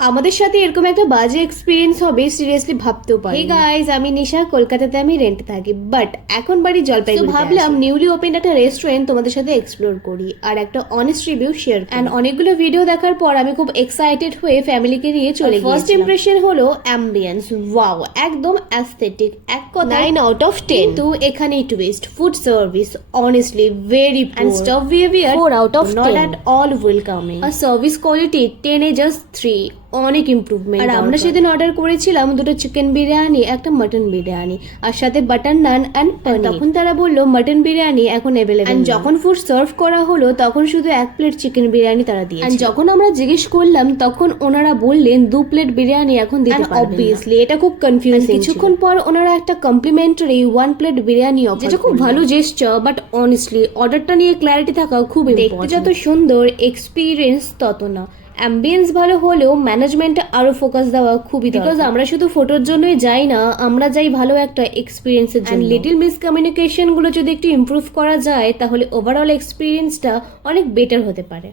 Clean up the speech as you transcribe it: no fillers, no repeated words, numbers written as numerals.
আমাদের সাথে এরকম একটা বাজে এক্সপিরিয়েন্স হবে সিরিয়াসলি ভাবতেও পারি। হে গাইস, আমি নিশা, কলকাতাতে আমি রেন্ট থাকি, বাট এখন বাড়ি জলপাইগুড়িতে। ভাবলাম নিউলি ওপেন একটা রেস্টুরেন্ট তোমাদের সাথে এক্সপ্লোর করি আর একটা অনেস্ট রিভিউ শেয়ার করি। এন্ড অনেকগুলো ভিডিও দেখার পর আমি খুব এক্সাইটেড হয়ে ফ্যামিলিকে নিয়ে চলে গেছি। ফার্স্ট ইমপ্রেশন হলো অ্যাম্বিয়েন্স, ওয়াও, একদম অ্যাস্থেটিক, এক কথা 9 আউট অফ 10। কিন্তু এখানেই twist, food service honestly very poor and staff behaviour 4 out of 10, not at all welcoming. আর সার্ভিস কোয়ালিটি 10 এ জাস্ট 3, অনেক ইমপ্রুভমেন্ট। আর আমরা সেদিন অর্ডার করেছিলাম দুটো চিকেন বিরিয়ানি, একটা মটন বিরিয়ানি, আর সাথে বাটার নান এন্ড পনির। তখন তারা বললো মটন বিরিয়ানি এখন অ্যাভেলেবল। এন্ড যখন ফুড সার্ভ করা হলো তখন শুধু 1 প্লেট চিকেন বিরিয়ানি তারা দিয়েছে। এন্ড যখন আমরা জিজ্ঞেস করলাম তখন ওনারা বললেন 2 প্লেট বিরিয়ানি এখন দিতে পারবেন। অবভিয়াসলি এটা খুব কনফিউজিং। কিছুক্ষণ পর ওনারা একটা কমপ্লিমেন্টারি 1 প্লেট বিরিয়ানি অফার, যেটা খুব ভালো জেস্টার, বাট অনেস্টলি অর্ডারটা নিয়ে ক্ল্যারিটি থাকা খুব ইম্পর্টেন্ট। দেখতে যত সুন্দর, এক্সপিরিয়েন্স তত না। অ্যাম্বিয়েন্স ভালো হলেও ম্যানেজমেন্টে আরো ফোকাস দেওয়া খুবই দরকার। বিকজ আমরা শুধু ফটোর জন্যই যাই না, আমরা যাই ভালো একটা এক্সপিরিয়েন্সের জন্য। লিটল মিসকমিউনিকেশন গুলো যদি একটু ইমপ্রুভ করা যায় তাহলে ওভারঅল এক্সপিরিয়েন্সটা অনেক বেটার হতে পারে।